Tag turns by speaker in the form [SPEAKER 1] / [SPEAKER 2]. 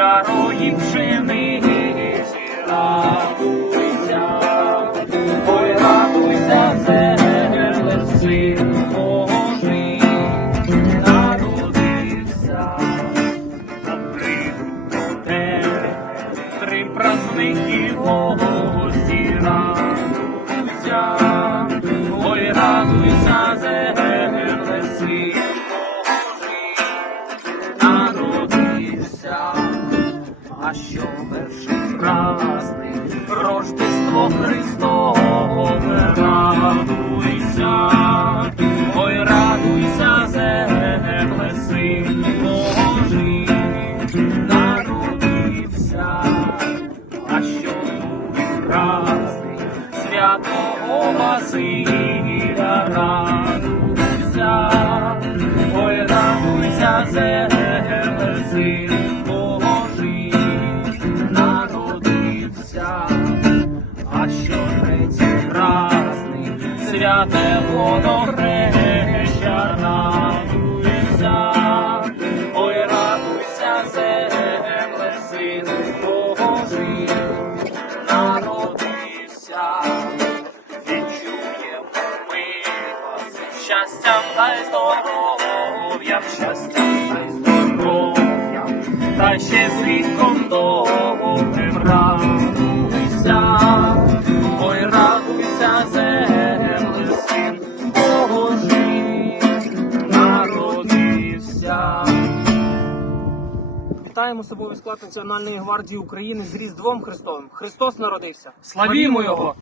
[SPEAKER 1] ярої пшениці, радуйся, ой, радуйся, земле, син Божий народився, до тебе три праздники гості, а що перший праздник, Рождество Христове, радуйся, ой, радуйся, земле, син Божий, народився, а що праздник, святого Василя, радуйся, ой, радуйся, земле, син святе водохреща, радуйся, ой, радуйся, земле, син Божий, народився, відчуємо ми вас щастям та й здоров'ям, щастям та й здоров'ям, та ще світком
[SPEAKER 2] Вітаємо собою склад Національної гвардії України з Різдвом Христовим. Христос народився.
[SPEAKER 1] Славімо його!